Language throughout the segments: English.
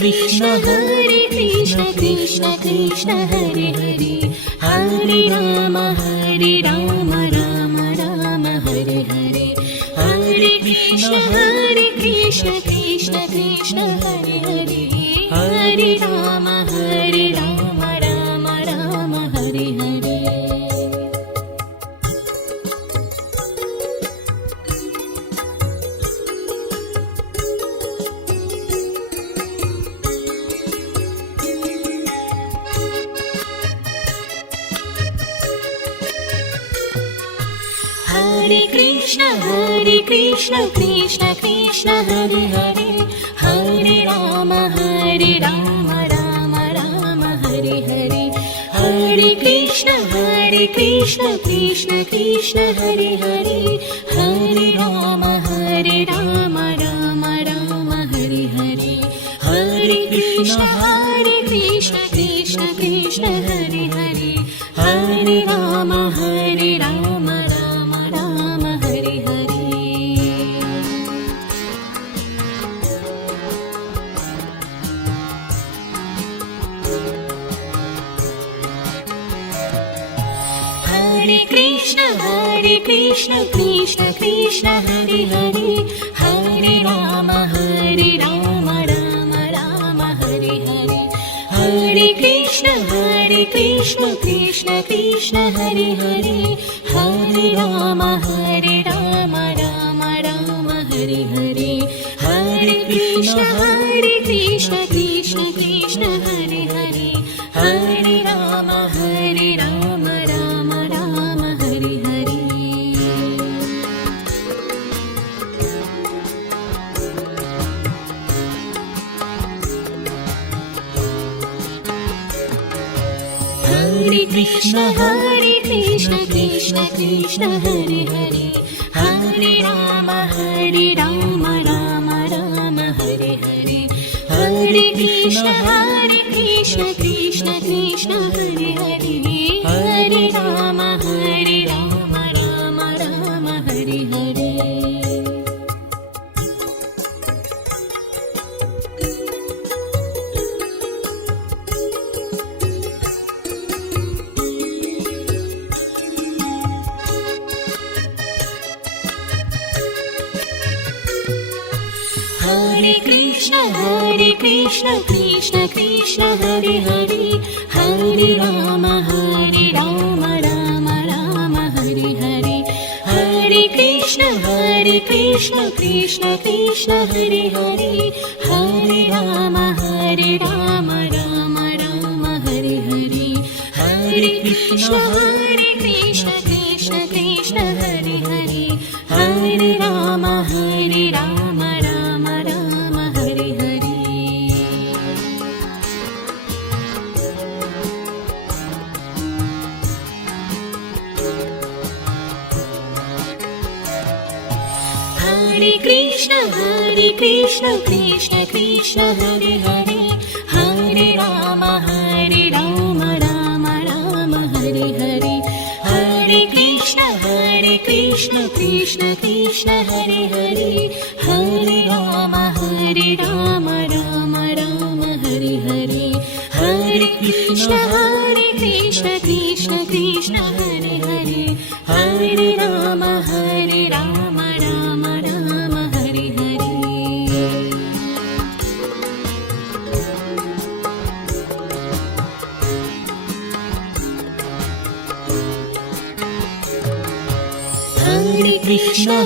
Krishna Krishna Krishna Hare Hare, Hare Rama Rama Rama Hare Hare, Hare Krishna Krishna Krishna Hare Hare, Hare Rama Rama Rama Hare Hare. Hare Krishna Krishna Krishna Hare Hare, Hare Rama Rama Rama Hare Hare, Hare Krishna Krishna Krishna Hare Hare, Hare Rama Rama Rama Hare Hare, Hare Krishna Krishna Krishna Hare Hare, Hare Rama Rama Rama Hare Hare. Hare Krishna Krishna Krishna Hare Hare, Hare Rama Rama Rama Hare Hare, Hare Krishna Krishna Krishna Hare Hare, Hare Rama Rama Rama Hare Hare, Hare Krishna Krishna Krishna Hare Hare, Hare Rama Rama Rama Hare Hare. Hare Krishna Krishna Krishna Hare Hare, Hare Rama Rama Rama Hare Hare, Hare Krishna Krishna Krishna Hare Hare, Hare Rama Rama Rama Hare Hare. Hare Krishna Krishna Krishna Hare Hare, Hare Rama Rama Rama Hare Hare, Hare Krishna Krishna Krishna Hare Hare, Hare Rama Rama Rama Hare Hare, Hare Krishna Krishna Krishna Hare Hare, Hare Rama Rama Rama Hare Hare. Hare Krishna Krishna Krishna Hare Hare, Hare Rama Rama Rama Hare Hare, Hare Krishna Krishna Krishna Hare Hare, Hare Rama Rama Rama Hare Hare, Hare Krishna Krishna Krishna Hare Hare, Hare Rama Rama Rama Hare Hare.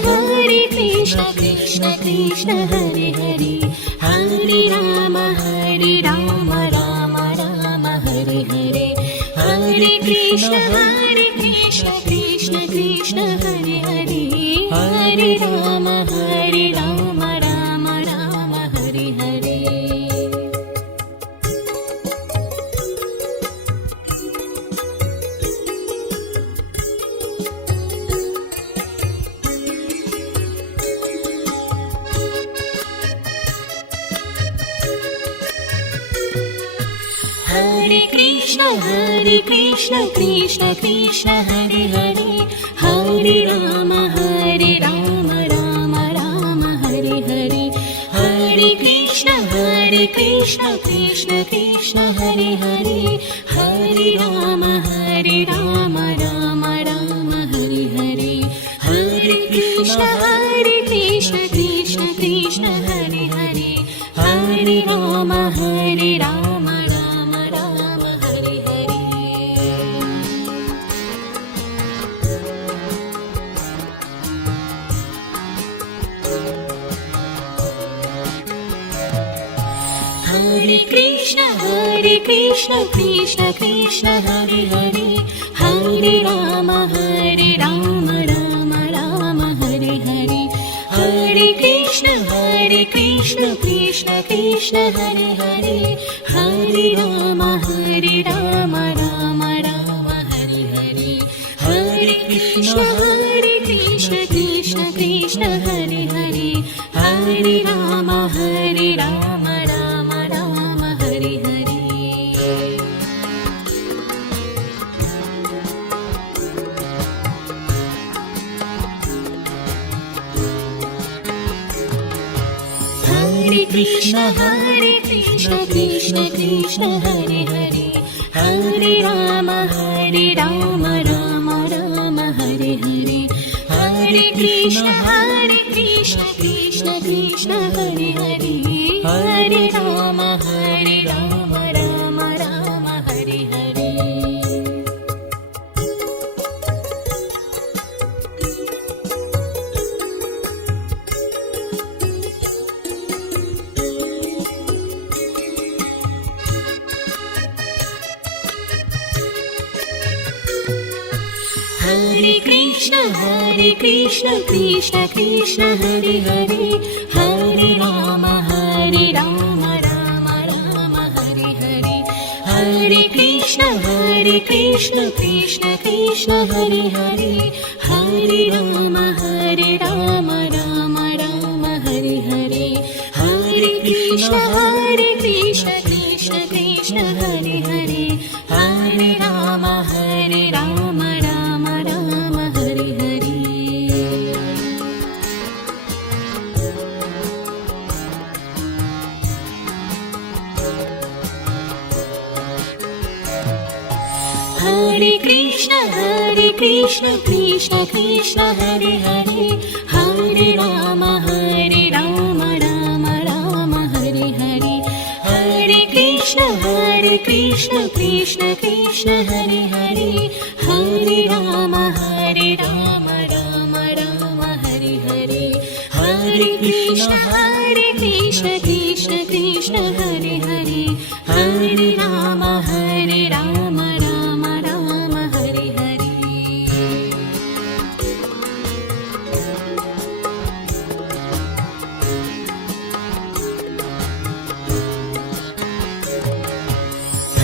Hare Krishna Krishna Krishna Hare Hare, Hare Rama Rama Rama Hare Hare, Hare Krishna Krishna Krishna Hare Hare, Hare Rama Rama Rama Hare Hare. Hare Krishna Krishna Krishna Hare Hare, Hare Rama Rama Rama Hare Hare, Hare Krishna Krishna Krishna Krishna Hare Hare Hare Ram Ram Ram Hare Hare Hare Krishna Krishna Krishna Hare Hare Hare Ram Ram Ram Hare Hare Hare Krishna Krishna Krishna Hare Hare Hare Ram Ram Ram Hare Hare Hare Krishna Krishna Krishna Hare Hare Hare Ram Ram Ram Hare Hare Hare Krishna Krishna Krishna Hare Hare Hare Ram Ram Ram Hare Hare Hare Krishna Krishna Krishna Hare Hare Hare Ram Ram Ram Hare Hare Hare Krishna Krishna Krishna Hare Hare Hare Ram Ram Ram Hare Hare Hare Krishna Krishna Krishna Hare Hare Hare Ram Ram Ram Hare Hare Hare Krishna Krishna Krishna Hare Hare Hare Ram Ram Ram Hare Hare Hare Krishna Krishna Krishna Hare Hare Hare Ram Ram Ram Hare Hare Hare Krishna Krishna Krishna Hare Hare Hare Ram Ram Ram Hare Hare Hare Krishna Krishna Krishna Hare Hare Hare Ram Ram Ram Hare Hare Hare Krishna Krishna Krishna Hare Hare Hare Ram Ram Ram Hare Hare Hare Krishna Krishna Krishna Hare Hare Hare Ram Ram Ram Hare Hare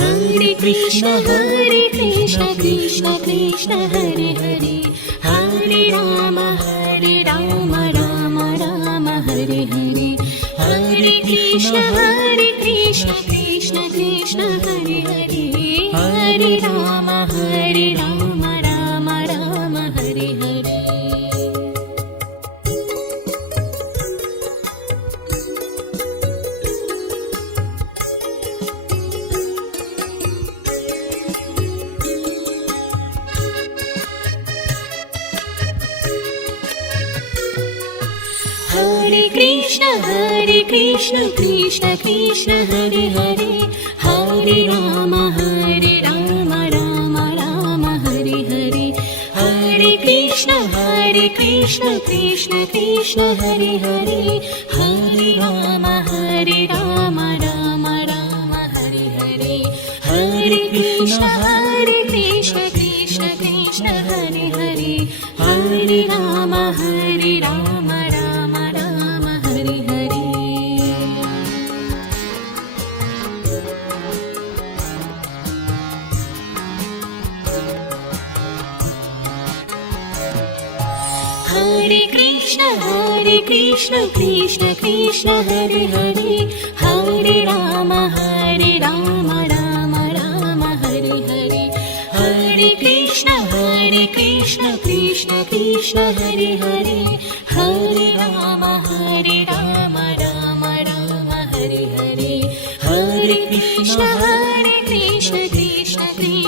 Hare Krishna Krishna Krishna Hare Hare Hare Ram Ram Ram Hare Hare Hare Krishna Krishna Krishna Hare Hare Hare Ram Ram Ram Hare Hare Hare Krishna Krishna Krishna Hare Hare Hare Ram Ram Ram Hare Hare Hare Krishna Krishna Krishna Hare Hare Hare Ram Ram Ram Hare Hare Hare Krishna Krishna Krishna Hare Hare Hare Ram Ram Ram Hare Hare Hare Krishna Krishna Krishna Hare Hare Hare Ram Ram Ram Hare Hare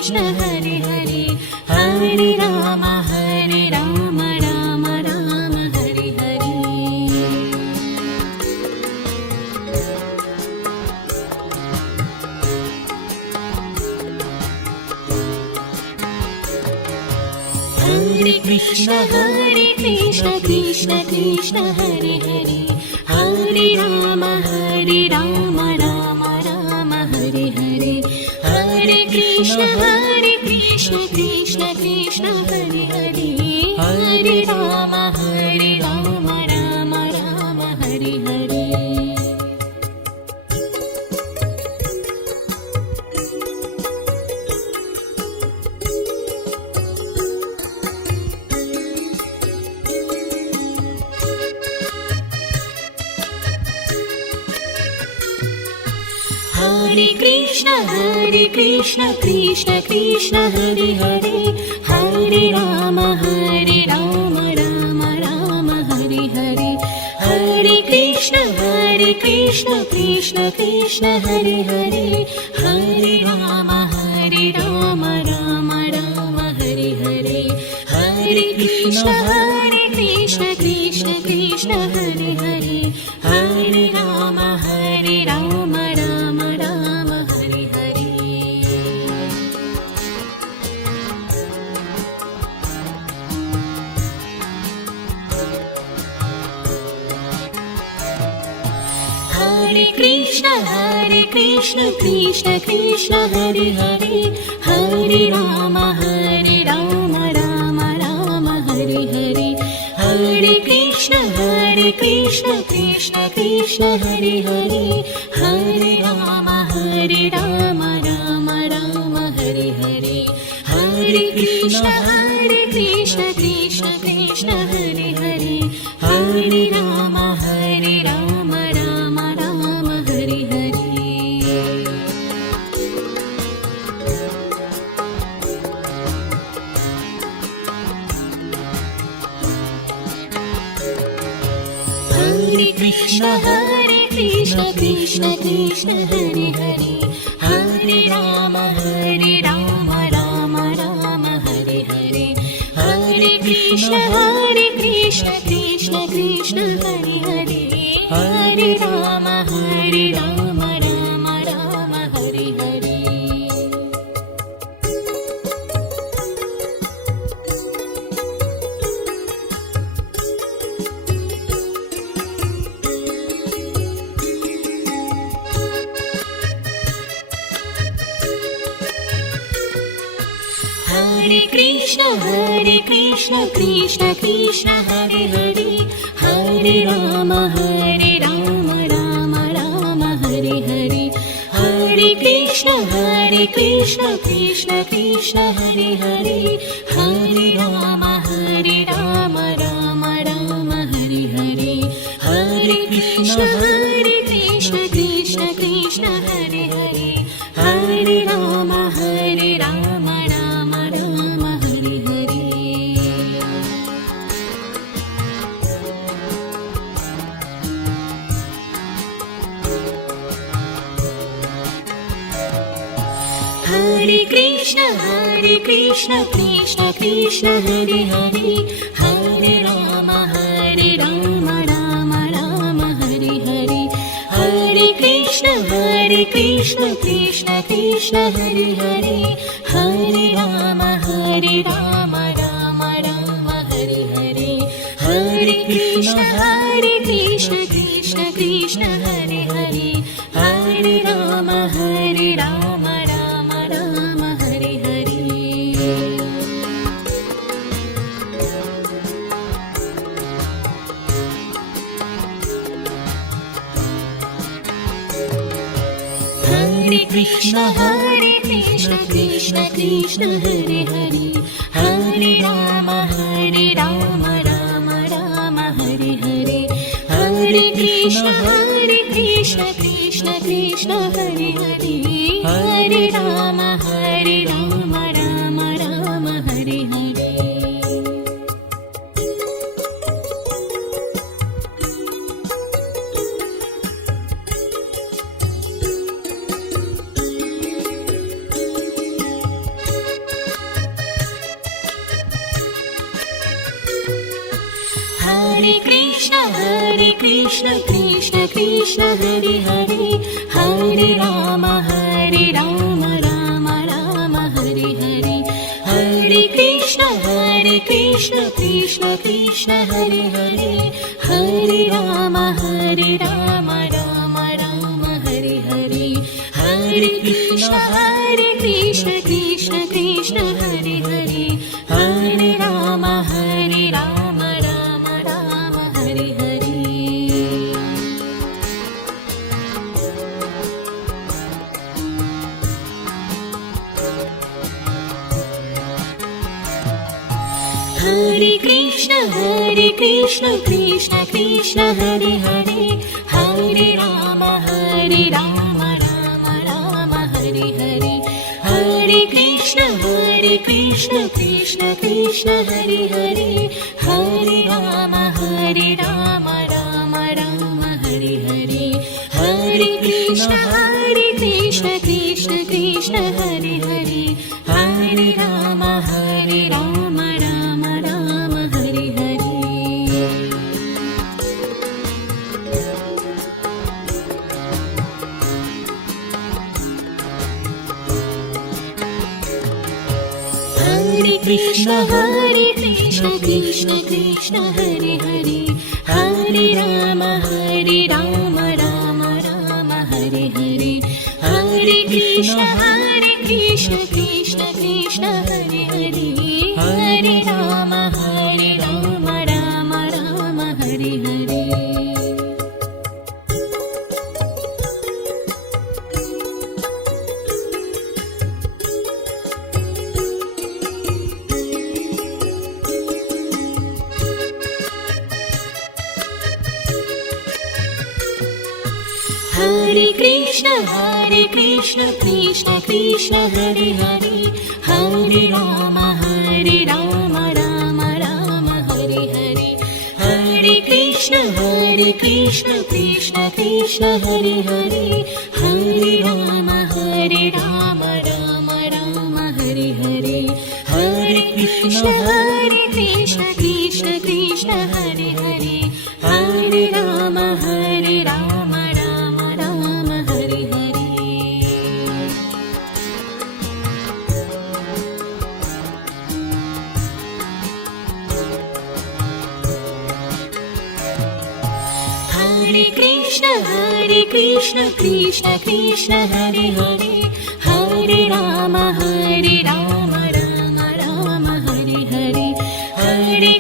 Krishna Hare Hare Hare Ram Ram Ram Hare Hare Hare Krishna Krishna Krishna Hare Hare Hare Ram Ram Ram Hare Hare Hare Krishna Krishna Krishna Hare Hare Hare Ram Ram Ram Hare Hare Hare Krishna Krishna Krishna Hare Hare Hare Ram Ram Ram Hare Hare Hare Krishna Krishna Krishna Hare Hare Hare Ram Ram Ram Hare Hare Hare Krishna Krishna Krishna Hare Hare Hare Ram Ram Ram Hare Hare Hare Krishna Krishna Krishna Hare Hare Hare Ram Ram Ram Hare Hare Hare Krishna Krishna Krishna Hare Hare Hare Ram Ram Ram Hare Hare Hare Krishna Krishna Krishna Hare Hare Hare Ram Ram Ram Hare Hare Hare Krishna Krishna Krishna Hare Hare Hare Ram Ram Ram Hare Hare Hare Krishna Krishna Krishna Hare Hare Hare Ram Ram Ram Hare Hare Hare Krishna Krishna Krishna Hare Hare Hare Ram Ram Ram Hare Hare Hare Krishna Krishna Krishna Hare Hare Hare Ram Ram Ram Hare Hare Hare Krishna Krishna Krishna Hare Hare Hare Ram Ram Ram Hare Hare Hare Krishna Krishna Krishna Hare Hare Hare Ram Ram Ram Hare Hare Hare Krishna Krishna Krishna Hare Hare Hare Ram Ram Ram Hare Hare Hare Krishna Krishna Krishna Hare Hare Hare Ram Ram Ram Hare Hare Hare Krishna Krishna Krishna Hare Hare Hare Ram Ram Ram Hare Hare Hare Krishna Krishna Krishna Hare Hare Hare Ram Ram Ram Hare Hare Hare Krishna Krishna Krishna Hare Hare, Hare Rama Rama Rama Hare Hare, Hare Krishna Krishna Krishna Hare Hare, Hare Rama Rama Rama Hare Hare, Hare Krishna Krishna Krishna Hare Hare, Hare Rama Rama Rama Hare Hare. Hare Krishna Krishna Krishna Hare Hare, Hare Rama Rama Rama Hare Hare, Hare Krishna Krishna Krishna Hare Hare, Hare Rama Rama Rama Hare Hare, Hare Krishna Krishna Krishna Hare Hare, Hare Rama Rama Rama Hare Hare. Hare Krishna Krishna Krishna Hare Hare, Hare Rama Rama Rama Hare Hare, Hare Krishna Krishna Krishna Hare Hare, Hare Rama Rama Rama Hare Hare. Hare Krishna Krishna Krishna Hare Hare, Hare Rama Rama Rama Hare Hare, Hare Krishna Krishna Krishna Hare Hare, Hare Rama Rama Rama Hare Hare, Hare Krishna Krishna Krishna Hare Hare, Hare Rama Rama Rama Hare Hare. Hare Krishna Krishna Krishna Hare Hare, Hare Rama Rama Rama Hare Hare, Hare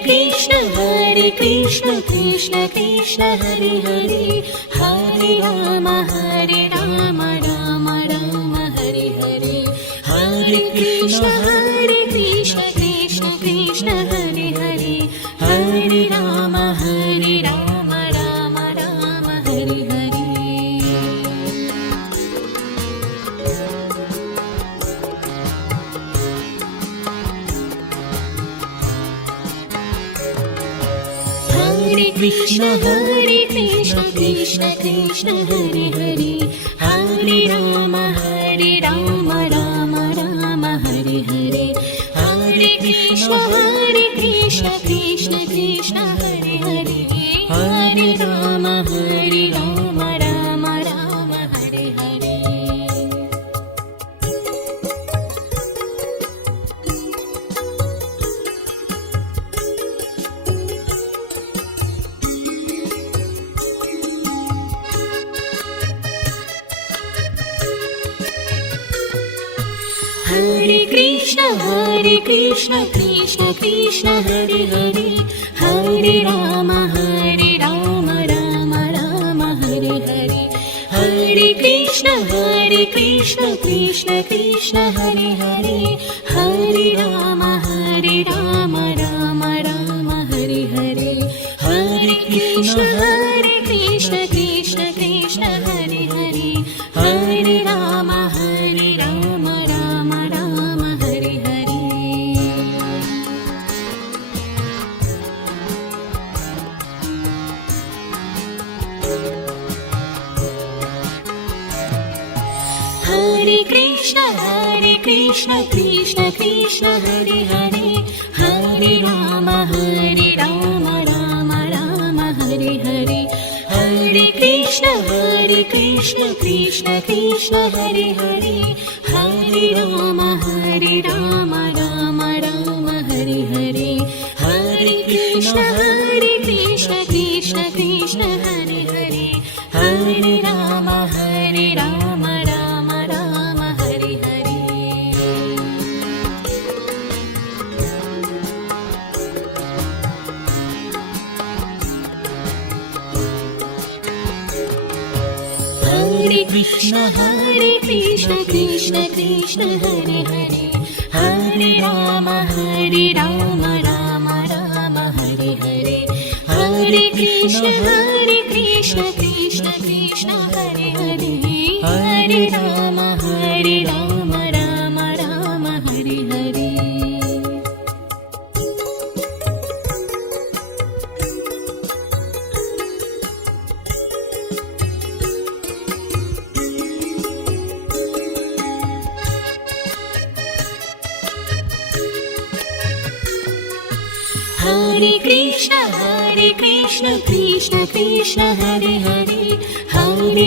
Krishna Krishna Krishna Hare Hare, Hare Rama Rama Rama Hare Hare, Hare Krishna Krishna Krishna Hare Hare, Hare Rama Rama Rama Hare Hare. Hare Krishna Krishna Krishna Hare Hare, Hare Rama Rama Rama Hare Hare, Hare Krishna Krishna Krishna Hare Hare, Hare Rama Rama Rama Hare Hare. Hare Krishna Krishna Krishna Hare Hare, Hare Rama Rama Rama Hare Hare, Hare Krishna Krishna Krishna Hare Hare, Hare Rama Rama Rama Hare Hare, Hare Krishna Krishna Krishna Hare Hare, Hare Rama Rama Rama Hare Hare. Hare Krishna Krishna Krishna Hare Hare, Hare Rama Rama Rama Krishna Krishna Krishna Hare Hare Hare Ram Ram Ram Hare Hare Hare Krishna Krishna Krishna Hare Hare Hare Ram Ram Ram Hare Hare Hare Krishna Krishna Krishna Hare Hare Hare Ram Ram Ram Hare Hare Hare Krishna Krishna Krishna Hare Hare Hare Ram Ram Ram Hare Hare Hare Krishna Krishna Krishna Hare Hare Hare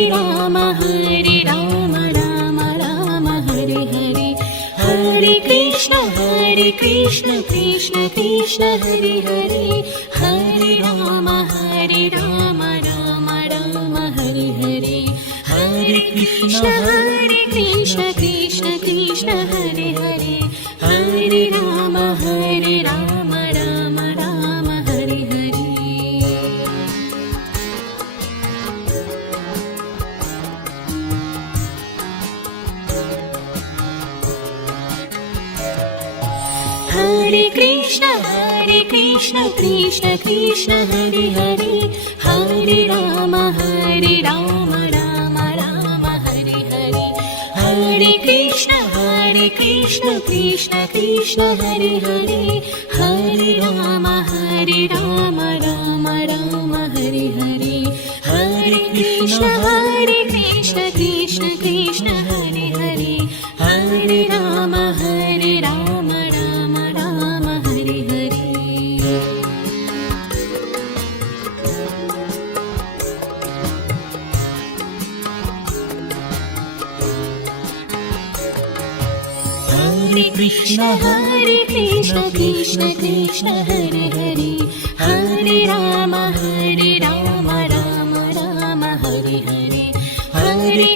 Ram Ram Ram Hare Hare Hare Krishna Krishna Krishna Hare Hare Hare Ram Ram Ram Hare Hare Hare Krishna Krishna Krishna Hare Hare Hare Ram Ram Ram Hare Hare Hare Krishna Krishna Krishna Hare Hare Hare Ram Ram Ram Hare Hare Hare Krishna Krishna Krishna Hare Hare Hare Ram Ram Ram Hare Hare Hare Krishna Krishna Krishna Hare Hare Hare Ram Ram Ram Hare Hare Hare Krishna Krishna Krishna Hare Hare Hare Ram Ram Ram Hare Hare Hare Krishna Krishna Krishna Hare Hare Hare Ram Ram Ram Hare Hare Hare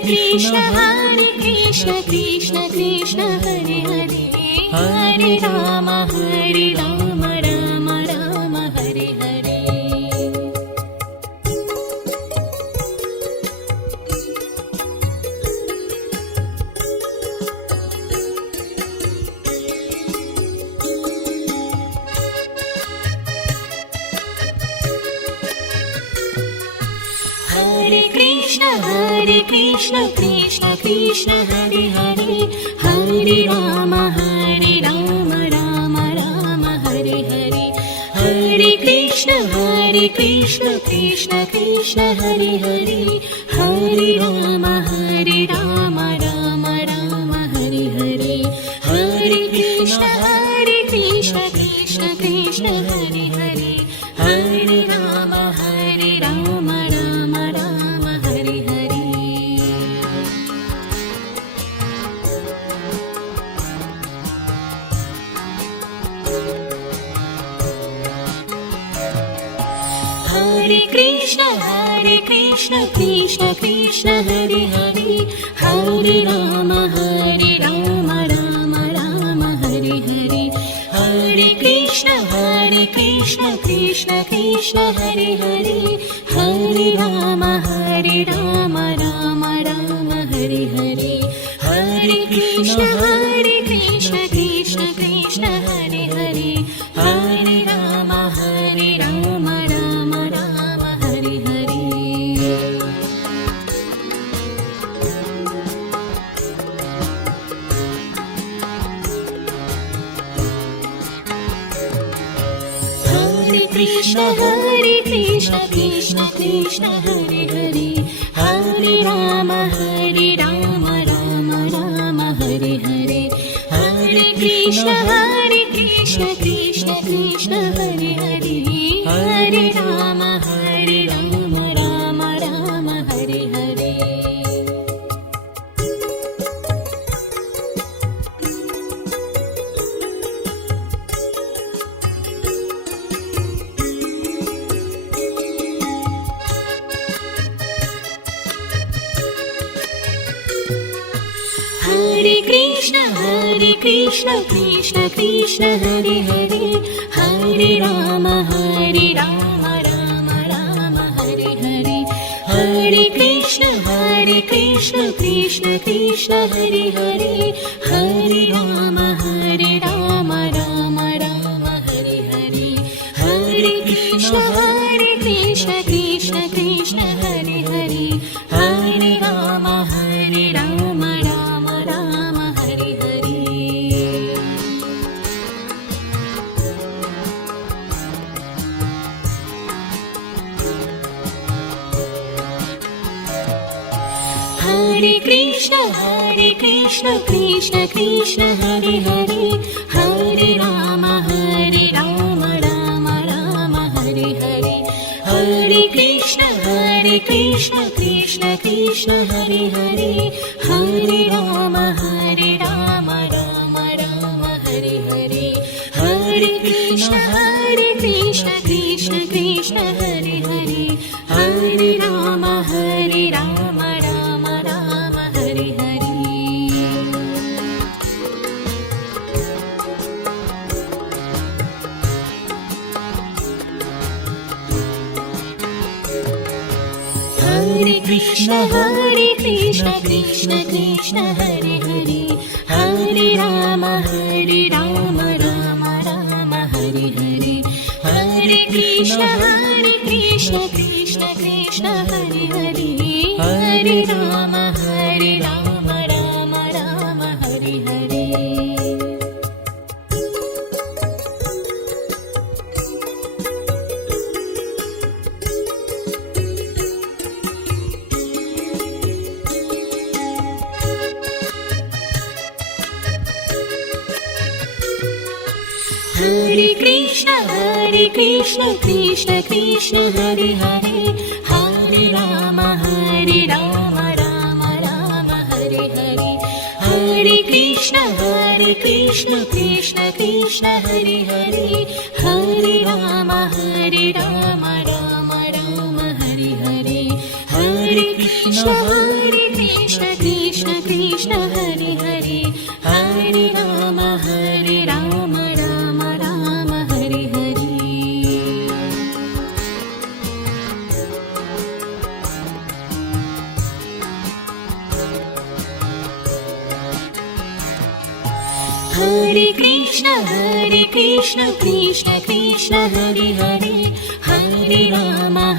Krishna Krishna Krishna Hare Hare Hare Ram Ram Ram Hare Hare Hare Krishna Krishna Krishna Hare Hare Hare Ram Ram Ram Hare Hare Hare Krishna Krishna Krishna Hare Hare Hare Ram Ram Ram Hare Hare Hare Krishna Krishna Krishna Hare Hare Hare Ram Ram Ram Hare Hare Hare Krishna Krishna Krishna Hare Hare Hare Ram Ram Ram Hare Hare Hare Krishna Krishna Krishna Hare Hare Hare Ram Ram Ram Hare Hare Hare Krishna Krishna Krishna Hare Hare Hare Ram Ram Ram Hare Hare Hare Krishna Krishna Krishna Hare Hare Hare Ram Ram Ram Hare Hare Krishna Krishna Krishna Hare Hare Hare Rama Rama Rama Hare Hare Hare Krishna Krishna Krishna Hare Hare Hare Rama Rama Rama Hare Hare Hare Krishna Krishna Krishna Hare Hare Hare Rama Rama Rama Hare Hare Hare Krishna Krishna Krishna Hare Hare Hare Rama Rama Rama Hare Hare Hare Krishna Krishna Krishna Hare Hare Hare Rama Rama Rama Hare Hare Hare Krishna Krishna Krishna Hare Hare Hare Rama Rama Rama Hare Hare Hare Krishna Krishna Krishna Hare Hare Hare Rama Rama Rama Hare Hare Hare Krishna Krishna Krishna Hare Hare Hare Rama Rama Rama Hare Hare Hare Krishna Krishna Krishna Hare Hare Hare Rama Rama Rama Hare Hare Hare Krishna Krishna Krishna Hare Hare Hare Rama Rama Rama Hare Hare Hare Krishna Krishna Krishna Hare Hare Hare Rama Rama Rama Hare Hare Hare Krishna Krishna Krishna Hare Hare Hare Rama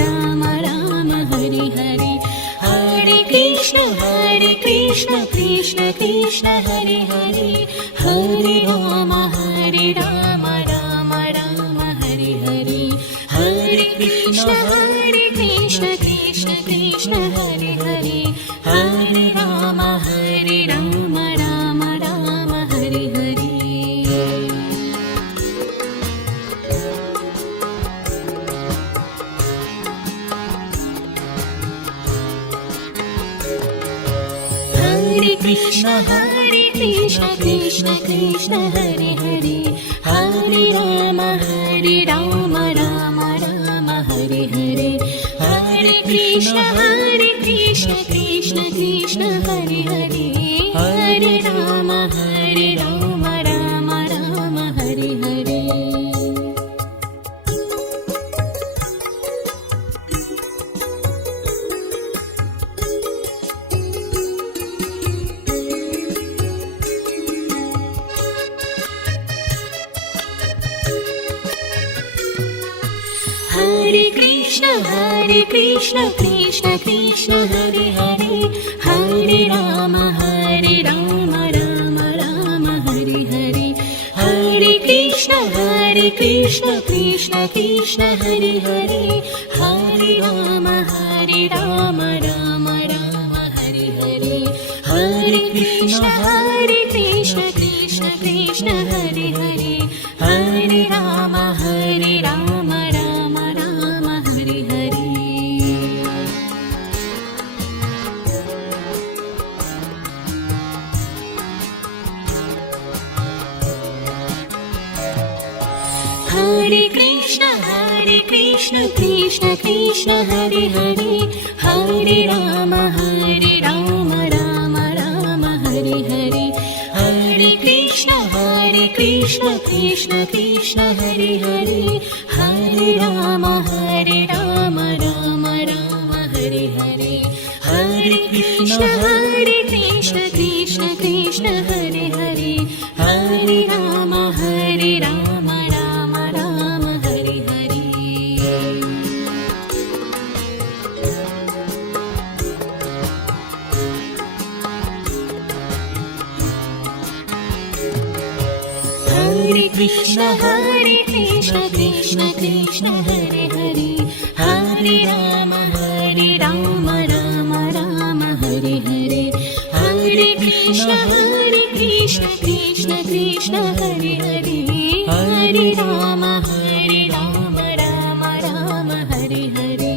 Rama Rama Hare Hare Hare Krishna Krishna Krishna Hare Hare Hare Rama Rama Rama Hare Hare Hare Krishna Krishna Krishna Hare Hare Hare Rama Rama Rama Hare Hare Hare Krishna Krishna Krishna Hare Hare Hare Rama Rama Rama Hare Hare Hare Krishna Krishna Krishna Hare Hare Hare Rama Rama Rama Hare Hare Hare Krishna Krishna Krishna Hare Hare Hare Rama Rama Rama Hare Hare Hare Krishna Krishna Krishna Hare Hare Hare Rama Rama Rama Hare Hare Hare Krishna Krishna Krishna Hare Hare Hare Rama Rama Rama Hare Hare Hare Krishna Krishna Krishna Hare Hare Hare Rama Rama Rama Hare Hare Hare Krishna Krishna Krishna Hare Hare Hare Rama Rama Rama Hare Hare Hare Krishna Krishna Krishna Hare Hare Hare Rama Rama Rama Hare Hare Hare Krishna Krishna Krishna Hare Hare Hare Rama Rama Rama Hare Hare Hare Krishna Krishna Krishna Hare Hare Hare Rama Rama Rama Hare Hare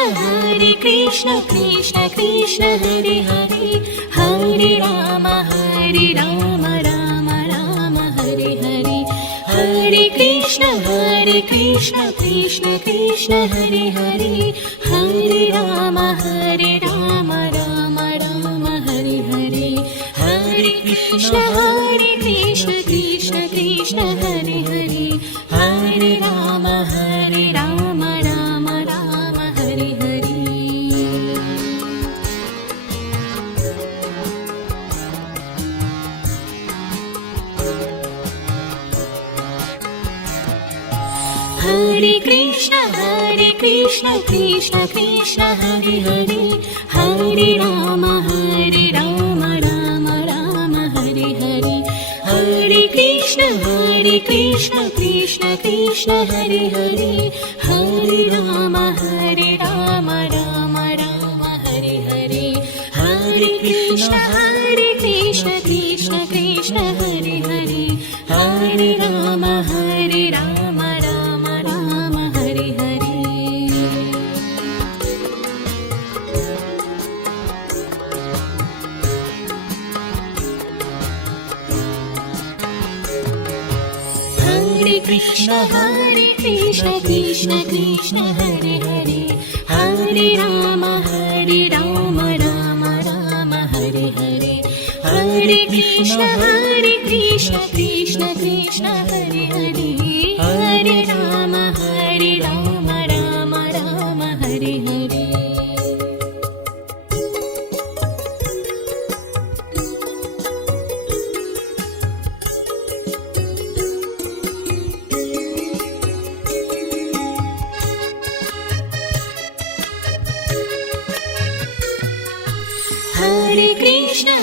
Hare Krishna Krishna Krishna Hare Hare Hare Rama Rama Rama Hare Hare Hare Krishna Krishna Krishna Hare Hare Hare Rama Rama Rama Hare Hare Hare Krishna Krishna Krishna Hare Hare Hare Rama Rama Rama Hare Hare Hare Krishna Krishna Krishna Hare Hare Hare Rama Rama Rama Hare Hare Hare Krishna Krishna Krishna Hare Hare Hare Rama Rama Rama Hare Hare Hare Krishna Krishna Krishna Hare Hare Hare Rama Rama Rama Hare Hare Hare Krishna Krishna Krishna Hare Hare Hare Rama Rama Rama Hare Hare Hare Krishna Krishna Krishna Hare Hare Hare Rama Rama Rama Hare Hare Hare Krishna Krishna Krishna Hare Hare Hare Rama Rama Rama Hare Hare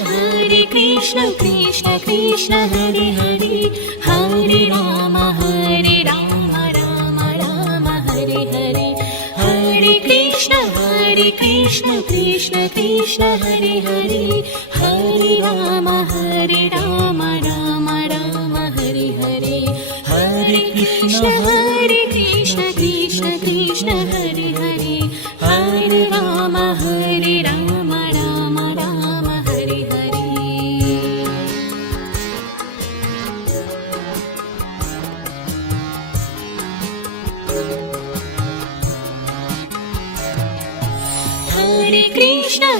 Hare Krishna Krishna Krishna Hare Hare Hare Rama Rama Rama Hare Hare Hare Krishna Krishna Krishna Hare Hare Hare Rama Rama Rama Hare Hare Hare Krishna Krishna Krishna Hare Hare Hare Rama Rama Rama Hare Hare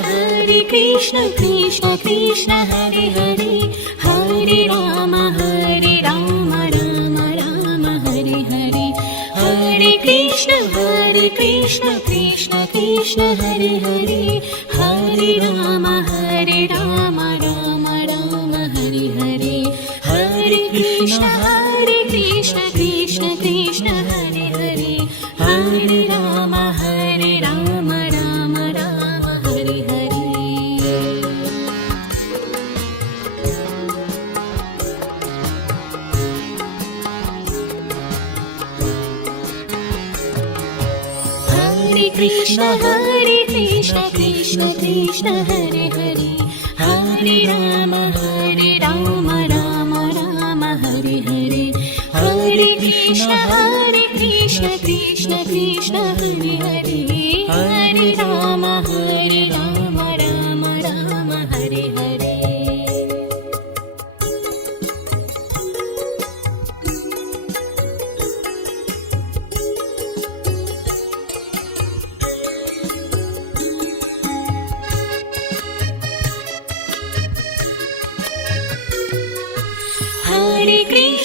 Hare Krishna Krishna Krishna Hare Hare Hare Rama Rama Rama Hare Hare Hare Krishna Krishna Krishna Hare Hare Hare Rama Rama Rama Hare Hare Hare Krishna Krishna Krishna Hare Hare Hare Rama Rama Rama Hare Hare Hare Krishna Krishna Krishna Hare Hare Hare Rama Rama Rama Hare Hare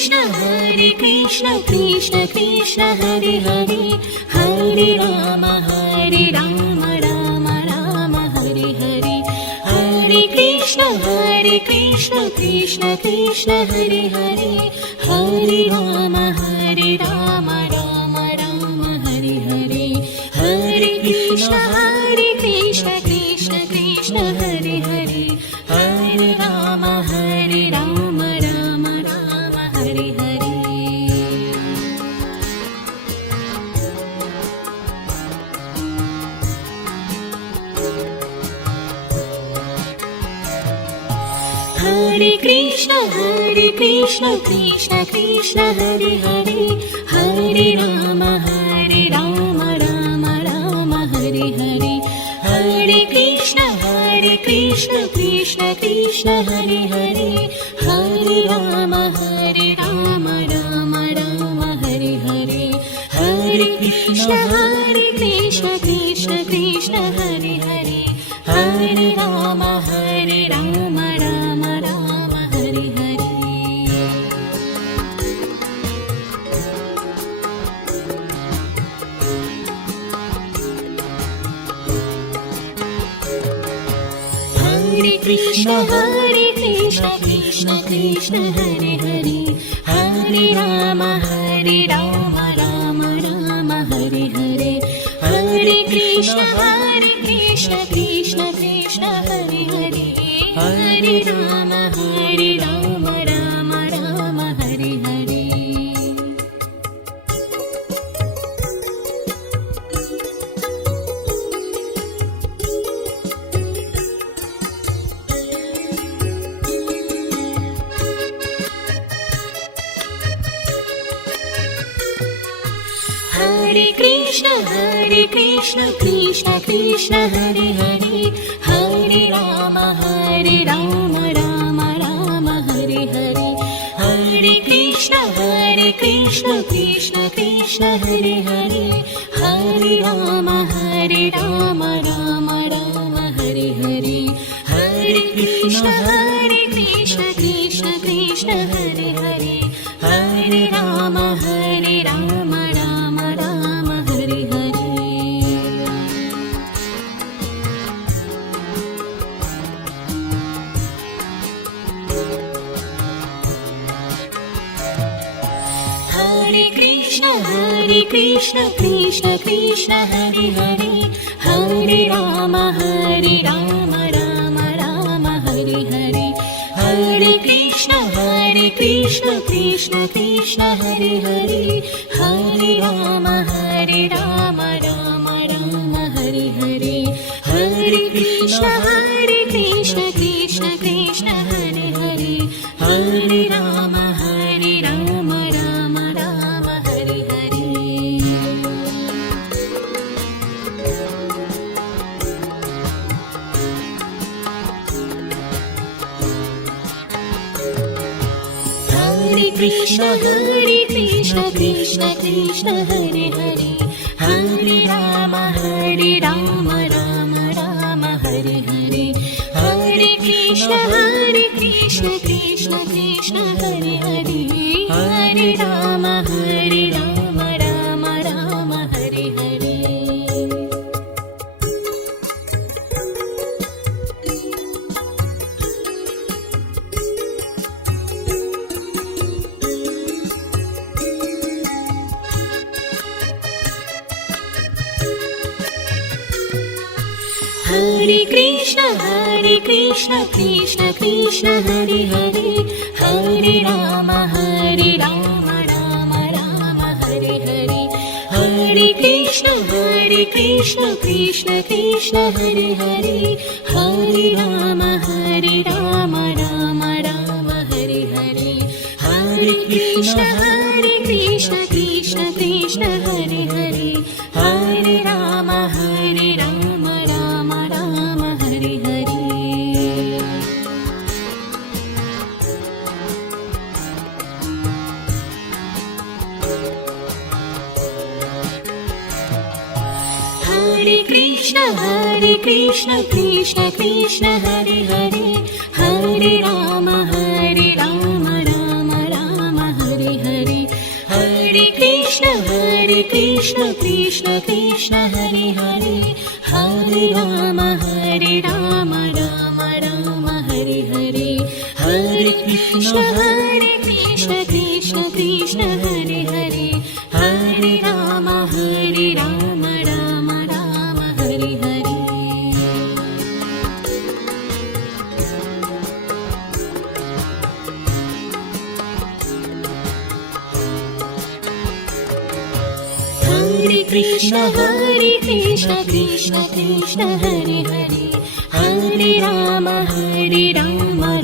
Krishna Krishna Hare Hare Hare Ram Ram Ram Hare Hare Hare Krishna Krishna Krishna Hare Hare Hare Ram Ram Ram Hare Hare Hare Krishna Krishna Krishna Hare Hare Hare Ram Ram Ram Hare Hare Hare Krishna Krishna Krishna Hare Hare Hare Ram Ram Hare Hare Hare Krishna Krishna Krishna Hare Hare Hare Ram Ram Hare Hare Hare Krishna Krishna Krishna Hare Hare Hare Ram Ram Hare Hare Hare Krishna Krishna Krishna Hare Hare Hare Ram Ram Hare Hare Hare Krishna Krishna Krishna Hare Hare Hare Ram Ram Hare Hare Hare Krishna Krishna Krishna Hare Hare Hare Ram Ram Hare Hare Hare Krishna Krishna Krishna Hare Hare Hare Ram Ram Hare Hare Hare Krishna Krishna Krishna Hare Hare Hare Ram Ram Hare Hare Hare Krishna Krishna Krishna Hare Hare Hare Ram Ram Hare Hare Hare Krishna Krishna Krishna Hare Hare Hare Ram Ram Hare Hare Hare Krishna Krishna Krishna Hare Hare Hare Ram Ram Hare Hare Hare Krishna Krishna Krishna Hare Hare Hare Ram Ram Hare Hare Hare Krishna Krishna Krishna Hare Hare Hare Ram Ram Hare Hare Hare Krishna Krishna Krishna Hare Hare Hare Ram Ram Hare Hare Hare Krishna Krishna Krishna Hare Hare Hare Ram Ram Hare Hare Hare Krishna Krishna Krishna Hare Hare Hare Ram Ram Hare Hare Hare Krishna Krishna Krishna Hare Hare Hare Ram Ram Hare Krishna Krishna Krishna Hare Hare Hare Ram Ram Ram Hare Hare Hare Krishna Krishna Krishna Hare Hare Hare Ram Ram Ram Hare Hare Hare Krishna Krishna Krishna Hare Hare Hare Ram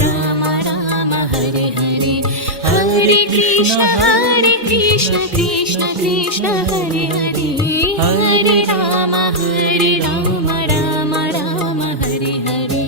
Ram Ram Hare Hare Hare Krishna Krishna Krishna Hare Hare Hare Ram Ram Ram Hare Hare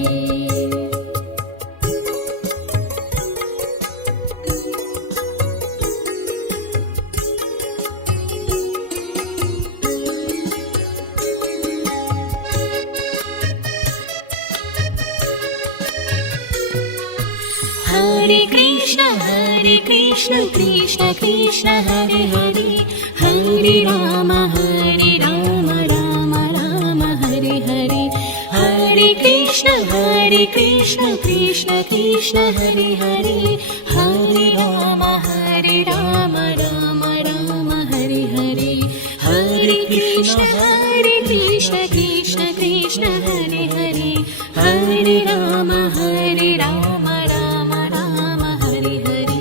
Hare Krishna Krishna Krishna Hare Hare Hare Ram Ram Ram Hare Hare Hare Krishna Krishna Krishna Hare Hare Hare Ram Ram Ram Hare Hare Hare Krishna Krishna Krishna Hare Hare Hare Ram Ram Ram Hare Hare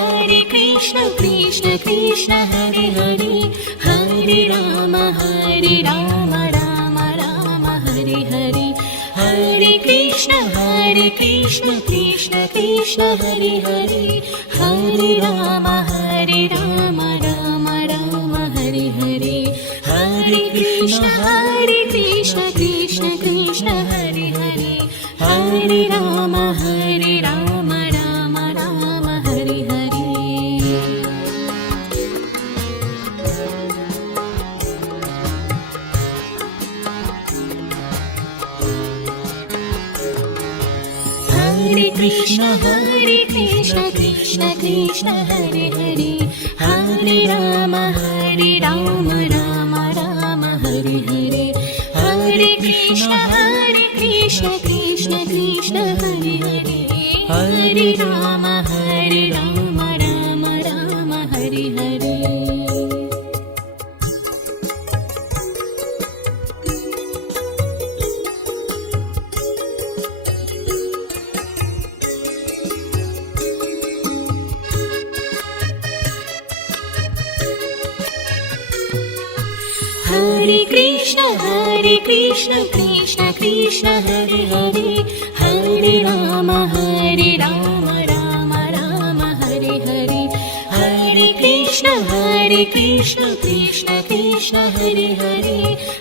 Hare Krishna Krishna Krishna Hare Hare Hare Ram Ram Ram Hare Hare Hare Krishna Krishna Krishna Hare Hare Hare Ram Ram Ram Hare Hare Hare Krishna Krishna Krishna Hare Hare Hare Ram Ram Ram Hare Hare Hare Krishna Krishna Krishna Hare Hare Hare Ram Ram Ram Hare Hare Hare Krishna Krishna Krishna Hare Hare Hare Ram Ram Ram Hare Hare Hare Krishna Krishna Krishna Hare Hare Hare Ram Ram Ram Hare Hare Hare Krishna Krishna Krishna Hare Hare Hare Ram Ram Ram Hare Hare Hare Krishna Krishna Krishna Hare Hare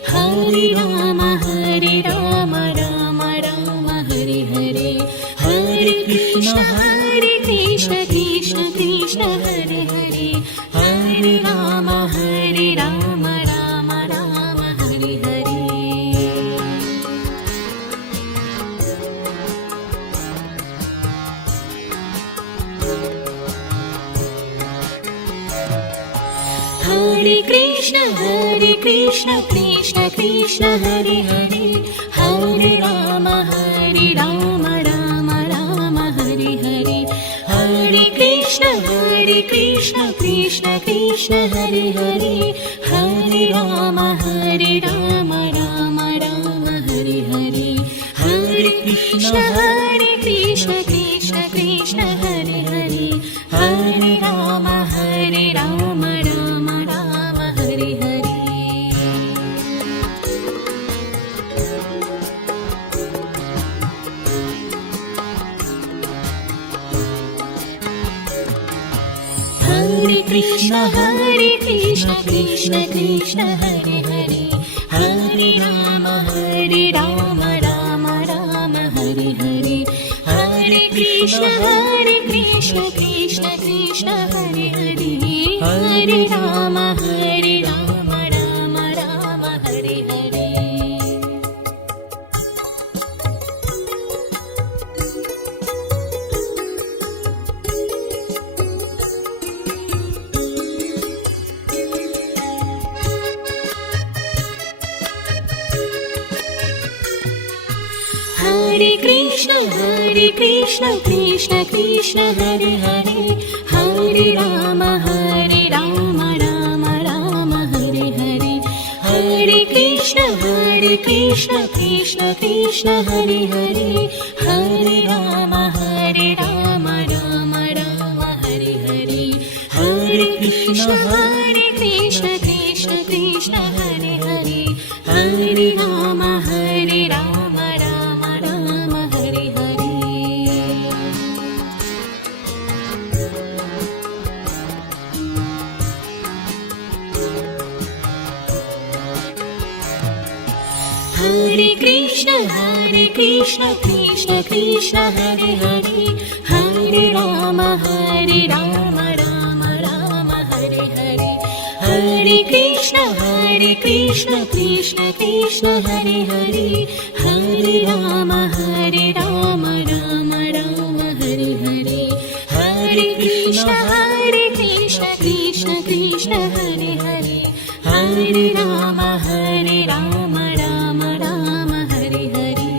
Hare Ram Ram Ram Hare Hare Hare Krishna Krishna Krishna Hare Hare Hare Ram Ram Ram Hare Hare Hare Krishna Krishna Krishna Hare Hare Hare Ram Ram Ram Hare Hare Hare Krishna Krishna Krishna Hare Hare Hare Ram Ram Ram Hare Hare Hare Krishna Krishna Krishna Hare Hare Hare Ram Ram Ram Hare Hare Hare Krishna Krishna Krishna Hare Hare Hare Ram Ram Ram Hare Hare Krishna Krishna Krishna Hare Hare Hare Ram Ram Ram Hare Hare Hare Krishna Krishna Krishna Hare Hare Hare Ram Ram Ram Hare Hare Hare Krishna Krishna Krishna Hare Hare Hare Ram Ram Ram Hare Hare Hare Krishna Krishna Krishna Hare Hare Hare Ram Ram Ram Hare Hare Hare Krishna Krishna Krishna Hare Hare Hare Ram Ram Ram Hare Hare Hare Krishna Krishna Krishna Hare Hare Hare Ram Ram Ram Hare Hare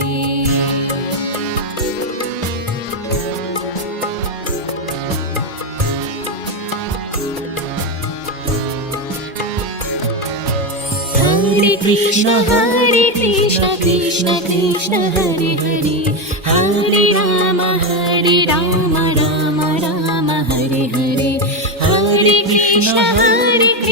Hare Krishna Krishna Krishna Hare Hare Hare Ram Ram Ram Hare Hare Hare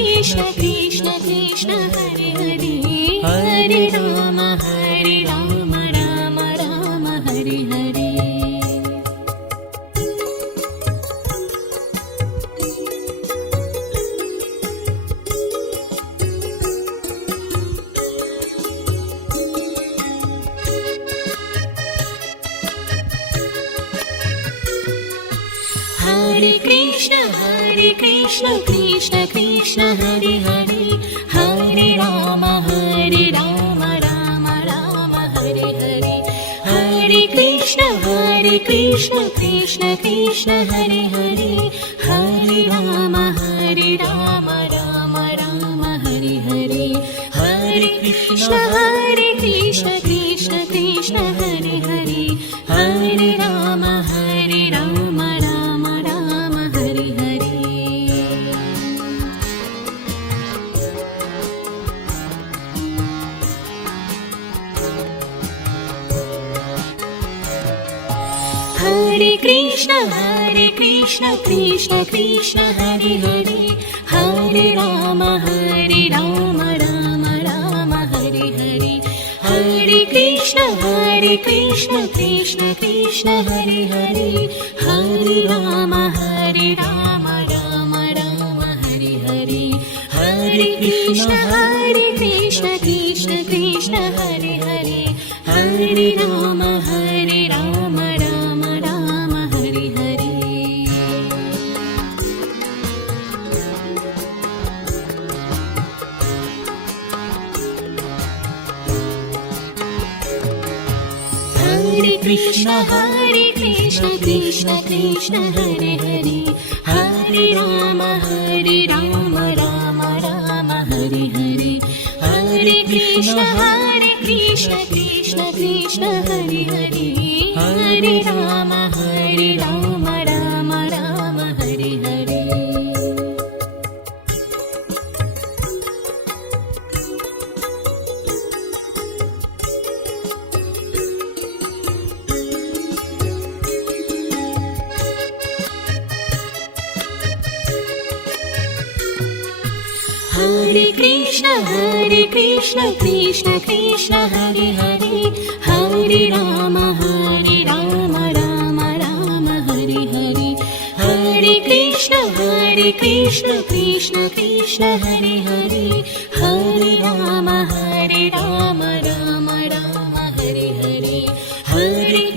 Krishna Krishna Krishna Hare Hare Hare Ram Ram Ram Hare Hare Hare Krishna Krishna Krishna Hare Hare Hare Ram Ram Ram Hare Hare Hare Krishna Krishna Krishna Hare Hare Hare Ram Ram Ram Hare Hare Hare Krishna Krishna Krishna Hare Hare Hare Ram Ram Ram Hare Hare Hare Krishna Krishna Krishna Hare Hare Hare Ram Ram Ram Hare Hare Hare Krishna Krishna Krishna Hare Hare Hare Ram Ram Ram Hare Hare Hare Krishna Krishna Krishna Hare Hare Hare Ram Ram Ram Hare Hare Hare Krishna Krishna Krishna Hare Hare Hare Ram Ram Ram Hare Hare Hare Krishna Krishna Krishna Hare Hare Hare Ram Ram Ram Hare Hare Hare Krishna Krishna Krishna Hare Hare Hare Ram Ram Ram Hare Hare Hare Krishna Krishna Krishna Hare Hare Hare Ram Ram Ram Hare Hare Hare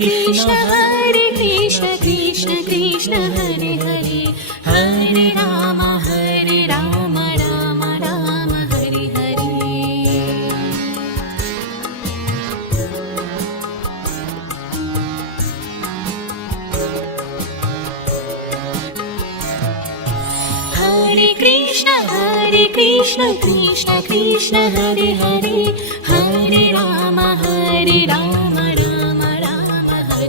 Krishna Krishna Krishna Hare Hare Hare Ram Ram Ram Hare Hare Hare Krishna Krishna Krishna Hare Hare Hare Ram Ram Ram Hare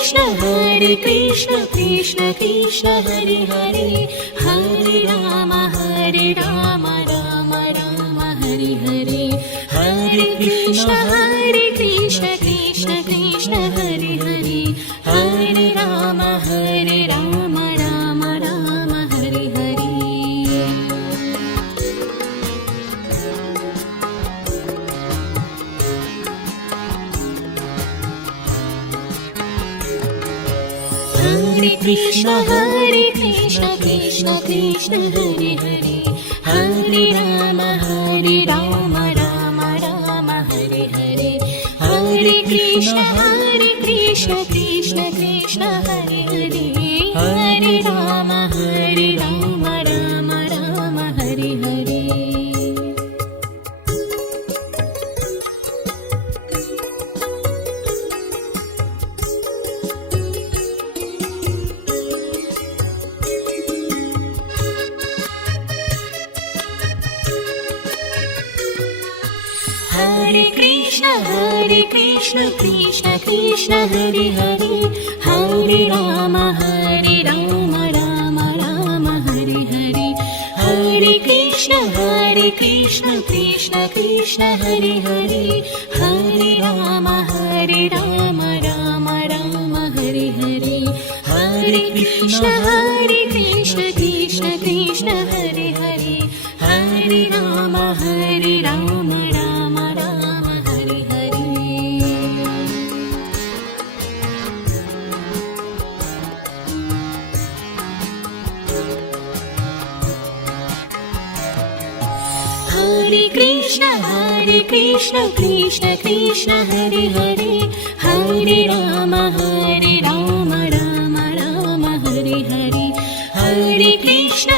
Krishna Krishna Krishna Hare Hare Hare Ram Ram Ram Hare Hare Hare Krishna Krishna Krishna Hare Hare Hare Ram Ram Ram Hare Hare Hare Krishna Krishna Krishna Hare Hare Hare Ram Ram Ram Hare Hare Hare Krishna Krishna Krishna Hare Hare Hare Ram Ram Ram Hare Hare Hare Krishna Krishna Krishna Hare Hare Hare Ram Ram Ram Hare Hare Hare Krishna Krishna Krishna Krishna Hare Hare Hare Ram Ram Ram Hare Hare Hare Krishna Krishna Krishna Hare Hare Hare Ram Ram Ram Hare Hare Hare Krishna Krishna Krishna Hare Hare Hare Ram Ram Ram Hare Hare Hare Krishna Krishna Krishna Hare Hare Hare Ram Ram Ram Hare Hare Hare Krishna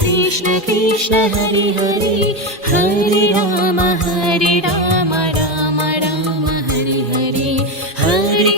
Krishna Krishna Hare Hare Hare Ram Ram Ram Hare Hare Hare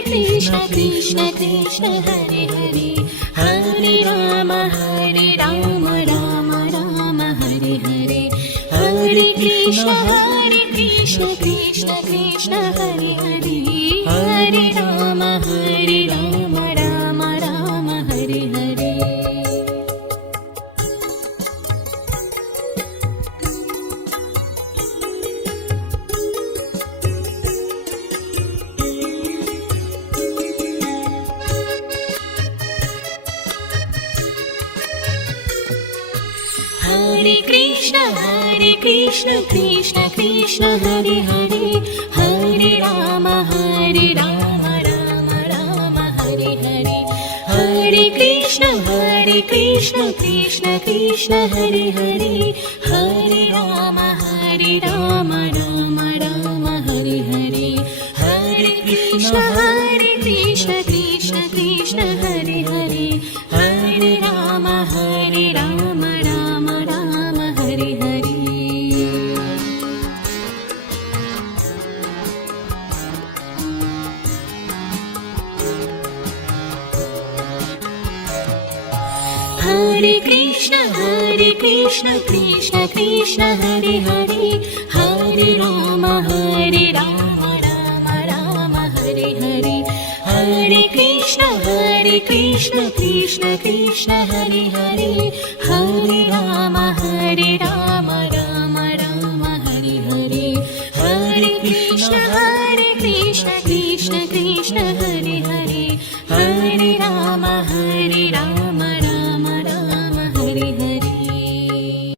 Krishna Krishna Krishna Hare Hare Hare Ram Ram Ram Hare Hare Hare Krishna Krishna Krishna Hare Hare Hare Ram Ram Ram Hare Hare Hare Krishna Krishna Krishna Hare Hare Hare Ram Ram Ram Hare Hare Hare Krishna Krishna Krishna Hare Hare Hare Ram Ram Ram Hare Hare Hare Krishna Krishna Krishna Hare Hare Hare Ram Ram Ram Hare Hare Hare Krishna Krishna Krishna Hare Hare Hare Ram Ram Hare Hare Hare Krishna Krishna Krishna Hare Hare Hare Ram Ram Ram Hare Hare Hare Krishna Krishna